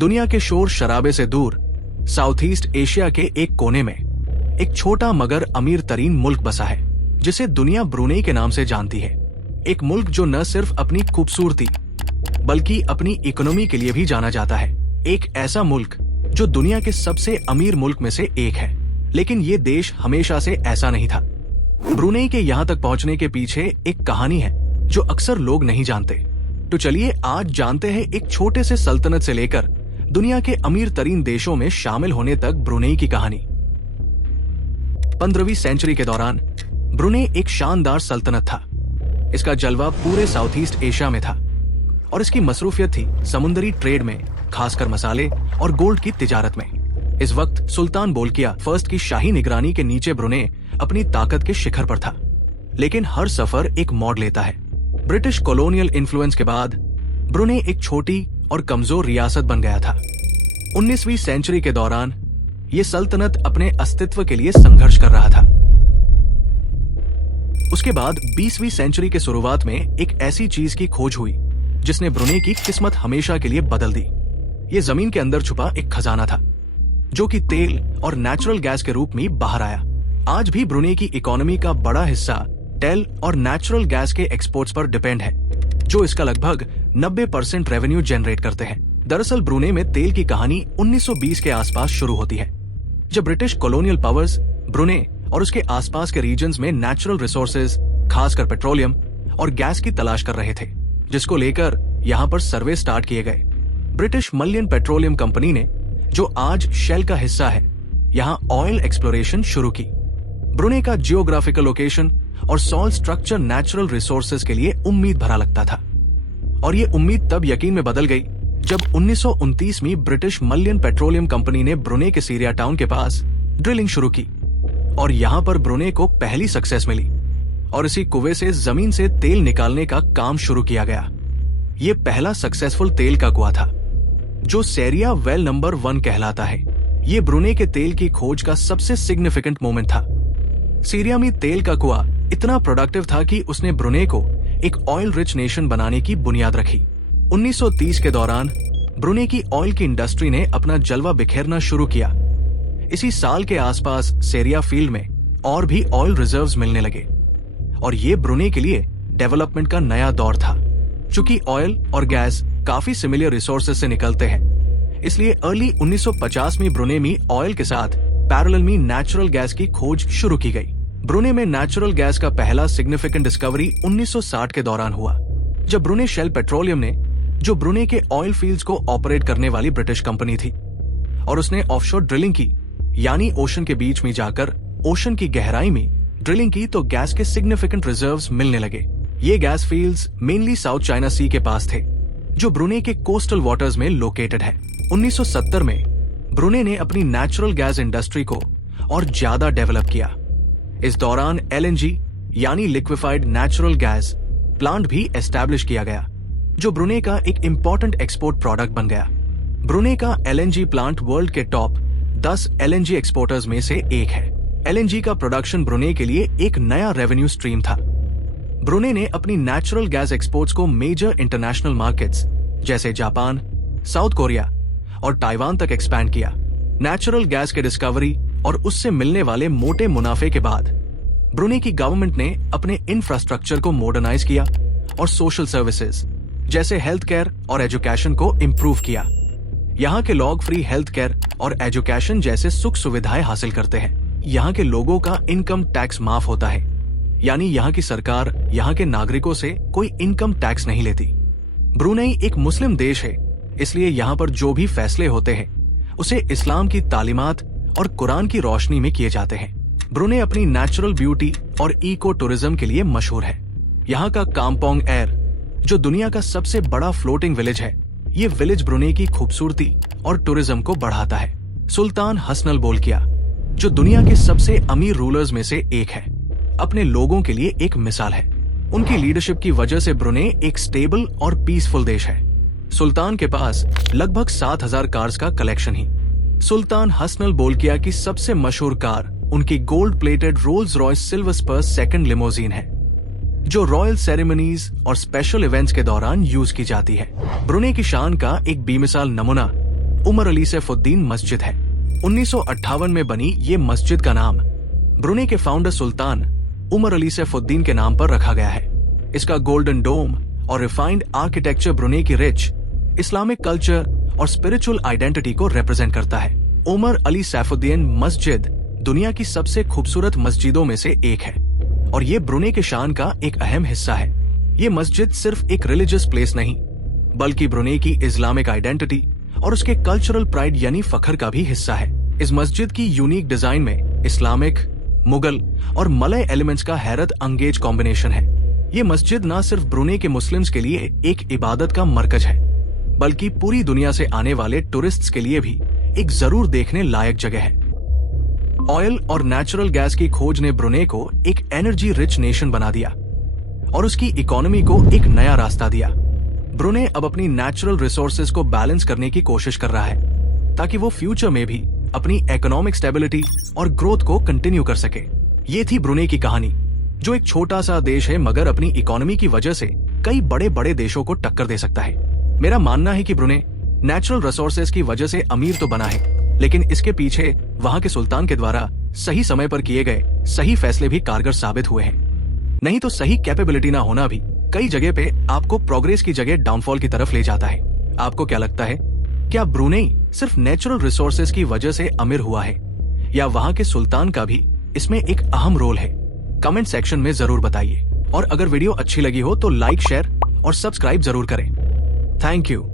दुनिया के शोर शराबे से दूर साउथ ईस्ट एशिया के एक कोने में एक छोटा मगर अमीर तरीन मुल्क बसा है, जिसे दुनिया ब्रुनेई के नाम से जानती है। एक मुल्क जो न सिर्फ अपनी खूबसूरती बल्कि अपनी इकोनॉमी के लिए भी जाना जाता है। एक ऐसा मुल्क जो दुनिया के सबसे अमीर मुल्क में से एक है। लेकिन ये देश हमेशा से ऐसा नहीं था। ब्रुनेई के यहाँ तक पहुँचने के पीछे एक कहानी है जो अक्सर लोग नहीं जानते। तो चलिए आज जानते हैं एक छोटे से सल्तनत से लेकर दुनिया के अमीर तरीन देशों में शामिल होने तक ब्रुनेई की कहानी। 15वीं सेंचुरी के दौरान ब्रुनेई एक शानदार सल्तनत था। इसका जलवा पूरे साउथ ईस्ट एशिया में था और इसकी मसरूफियत थी समुद्री ट्रेड में, खासकर मसाले और गोल्ड की तिजारत में। इस वक्त सुल्तान बोल्किया फर्स्ट की शाही निगरानी के नीचे ब्रुनेई अपनी ताकत के शिखर पर था। लेकिन हर सफर एक मोड़ लेता है। ब्रिटिश कॉलोनियल इन्फ्लुएंस के बाद ब्रुनेई एक छोटी और कमजोर रियासत बन गया था। 19वीं सेंचुरी के दौरान यह सल्तनत अपने अस्तित्व के लिए संघर्ष कर रहा था। उसके बाद 20वीं सेंचुरी के शुरुआत में एक ऐसी चीज की खोज हुई जिसने ब्रुनेई की किस्मत हमेशा के लिए बदल दी। ये जमीन के अंदर छुपा एक खजाना था जो कि तेल और नेचुरल गैस के रूप में बाहर आया। आज भी ब्रुनेई की इकोनॉमी का बड़ा हिस्सा तेल और नेचुरल गैस के एक्सपोर्ट्स पर डिपेंड है, जो इसका लगभग 90% रेवेन्यू जनरेट करते हैं। दरअसल ब्रुनेई में तेल की कहानी 1920 के आसपास शुरू होती है, जब ब्रिटिश कॉलोनियल पावर्स ब्रुनेई और उसके आसपास के रीजन्स में नेचुरल रिसोर्सेज, खासकर पेट्रोलियम और गैस की तलाश कर रहे थे, जिसको लेकर यहाँ पर सर्वे स्टार्ट किए गए। ब्रिटिश मलियन पेट्रोलियम कंपनी ने, जो आज शेल का हिस्सा है, यहाँ ऑयल एक्सप्लोरेशन शुरू की। ब्रुनेई का जियोग्राफिकल लोकेशन और सॉइल स्ट्रक्चर नेचुरल रिसोर्सेज के लिए उम्मीद भरा लगता था, और ये उम्मीद तब यकीन में बदल गई जब 1929 में ब्रिटिश मलियन पेट्रोलियम कंपनी ने ब्रुनेई के सीरिया टाउन के पास ड्रिलिंग शुरू की और यहाँ पर ब्रुनेई को पहली सक्सेस मिली और इसी कुएं से जमीन से तेल निकालने का काम शुरू किया गया। ये पहला सक्सेसफुल तेल का कुआं था जो सेरिया वेल नंबर 1 कहलाता है। ये ब्रुनेई के तेल की खोज का सबसे सिग्निफिकेंट मोमेंट था। सीरिया में तेल का कुआं इतना प्रोडक्टिव था कि उसने ब्रुनेई को एक ऑयल रिच नेशन बनाने की बुनियाद रखी। 1930 के दौरान ब्रुनेई की ऑयल की इंडस्ट्री ने अपना जलवा बिखेरना शुरू किया। इसी साल के आसपास सेरिया फील्ड में और भी ऑयल रिजर्व्स मिलने लगे और ये ब्रुनेई के लिए डेवलपमेंट का नया दौर था। चूंकि ऑयल और गैस काफी सिमिलर रिसोर्सेज से निकलते हैं, इसलिए अर्ली 1950 में ब्रुनेई में ऑयल के साथ पैरेलल में नेचुरल गैस की खोज शुरू की गई। ब्रुनेई में नेचुरल गैस का पहला सिग्निफिकेंट डिस्कवरी 1960 के दौरान हुआ, जब ब्रुनेई शेल पेट्रोलियम ने, जो ब्रुनेई के ऑयल फील्ड्स को ऑपरेट करने वाली ब्रिटिश कंपनी थी, और उसने ऑफशोर ड्रिलिंग की, यानी ओशन के बीच में जाकर ओशन की गहराई में ड्रिलिंग की, तो गैस के सिग्निफिकेंट रिजर्व्स मिलने लगे। ये gas fields mainly South China Sea के पास थे, जो ब्रुनेई के कोस्टल वाटर्स में लोकेटेड है। 1970 में ब्रुनेई ने अपनी नेचुरल गैस इंडस्ट्री को और ज्यादा डेवलप किया। इस दौरान एलएनजी यानी लिक्विफाइड नेचुरल गैस प्लांट भी एस्टैब्लिश किया गया, जो ब्रुनेई का एक इंपॉर्टेंट एक्सपोर्ट प्रोडक्ट बन गया। ब्रुनेई का एलएनजी प्लांट वर्ल्ड के टॉप 10 एलएनजी एक्सपोर्टर्स में से एक है। एलएनजी का प्रोडक्शन ब्रुनेई के लिए एक नया रेवेन्यू स्ट्रीम था। ब्रुनेई ने अपनी नेचुरल गैस एक्सपोर्ट्स को मेजर इंटरनेशनल मार्केट्स जैसे जापान, साउथ कोरिया और ताइवान तक एक्सपैंड किया। नेचुरल गैस के डिस्कवरी और उससे मिलने वाले मोटे मुनाफे के बाद ब्रुनेई की गवर्नमेंट ने अपने इंफ्रास्ट्रक्चर को मॉडर्नाइज किया और सोशल सर्विसेज जैसे हेल्थ केयर और एजुकेशन को इम्प्रूव किया। यहाँ के लोग फ्री हेल्थ केयर और एजुकेशन जैसे सुख सुविधाएं हासिल करते हैं। यहाँ के लोगों का इनकम टैक्स माफ होता है, यानी यहाँ की सरकार यहाँ के नागरिकों से कोई इनकम टैक्स नहीं लेती। ब्रुनेई एक मुस्लिम देश है, इसलिए यहाँ पर जो भी फैसले होते हैं उसे इस्लाम की तालीमात और कुरान की रोशनी में किए जाते हैं। ब्रुनेई अपनी नेचुरल ब्यूटी और इको टूरिज्म के लिए मशहूर है। यहाँ का कामपोंग एयर, जो दुनिया का सबसे बड़ा फ्लोटिंग विलेज है, ये विलेज ब्रुनेई की खूबसूरती और टूरिज्म को बढ़ाता है। सुल्तान हसनल बोल्किया, जो दुनिया के सबसे अमीर रूलर्स में से एक है, अपने लोगों के लिए एक मिसाल है। उनकी लीडरशिप की वजह से ब्रुनेई एक स्टेबल और पीसफुल देश है। सुल्तान के पास लगभग 7000 कार्स का कलेक्शन ही। सुल्तान हसनल बोल्किया की सबसे मशहूर कार उनकी gold plated Rolls Royce Silver Spur second limousine है, जो रॉयल सेरेमनीज और स्पेशल इवेंट्स के दौरान यूज की जाती है। ब्रुनेई की शान का एक बेमिसाल नमूना उमर अली सैफुद्दीन मस्जिद है। 1958 में बनी ये मस्जिद का नाम ब्रुनेई के फाउंडर सुल्तान उमर अली सैफुद्दीन के नाम पर रखा गया है। इसका गोल्डन डोम और रिफाइंड आर्किटेक्चर ब्रुनेई की रिच इस्लामिक कल्चर और स्पिरिचुअल आइडेंटिटी को रिप्रेजेंट करता है। उमर अली सैफुद्दीन मस्जिद दुनिया की सबसे खूबसूरत मस्जिदों में से एक है और ये ब्रुनेई के शान का एक अहम हिस्सा है। ये मस्जिद सिर्फ एक रिलीजियस प्लेस नहीं बल्कि ब्रुनेई की इस्लामिक आइडेंटिटी और उसके कल्चरल प्राइड यानी फखर का भी हिस्सा है। इस मस्जिद की यूनिक डिजाइन में इस्लामिक, मुगल और मलय एलिमेंट्स का हैरत अंगेज कॉम्बिनेशन है। ये मस्जिद न सिर्फ ब्रुनेई के मुस्लिम्स के लिए एक इबादत का मरकज है बल्कि पूरी दुनिया से आने वाले टूरिस्ट्स के लिए भी एक जरूर देखने लायक जगह है। ऑयल और नेचुरल गैस की खोज ने ब्रुनेई को एक एनर्जी रिच नेशन बना दिया और उसकी इकोनॉमी को एक नया रास्ता दिया। ब्रुनेई अब अपनी नेचुरल रिसोर्सेज को बैलेंस करने की कोशिश कर रहा है ताकि वो फ्यूचर में भी अपनी इकोनॉमिक स्टेबिलिटी और ग्रोथ को कंटिन्यू कर सके। ये थी ब्रुनेई की कहानी, जो एक छोटा सा देश है मगर अपनी इकोनॉमी की वजह से कई बड़े बड़े देशों को टक्कर दे सकता है। मेरा मानना है कि ब्रुनेई नेचुरल रिसोर्सेज की वजह से अमीर तो बना है, लेकिन इसके पीछे वहाँ के सुल्तान के द्वारा सही समय पर किए गए सही फैसले भी कारगर साबित हुए हैं। नहीं तो सही कैपेबिलिटी ना होना भी कई जगह पे आपको प्रोग्रेस की जगह डाउनफॉल की तरफ ले जाता है। आपको क्या लगता है, क्या ब्रुनेई सिर्फ नेचुरल रिसोर्सेज की वजह से अमीर हुआ है या वहाँ के सुल्तान का भी इसमें एक अहम रोल है? कमेंट सेक्शन में जरूर बताइए और अगर वीडियो अच्छी लगी हो तो लाइक, शेयर और सब्सक्राइब जरूर करें। Thank you.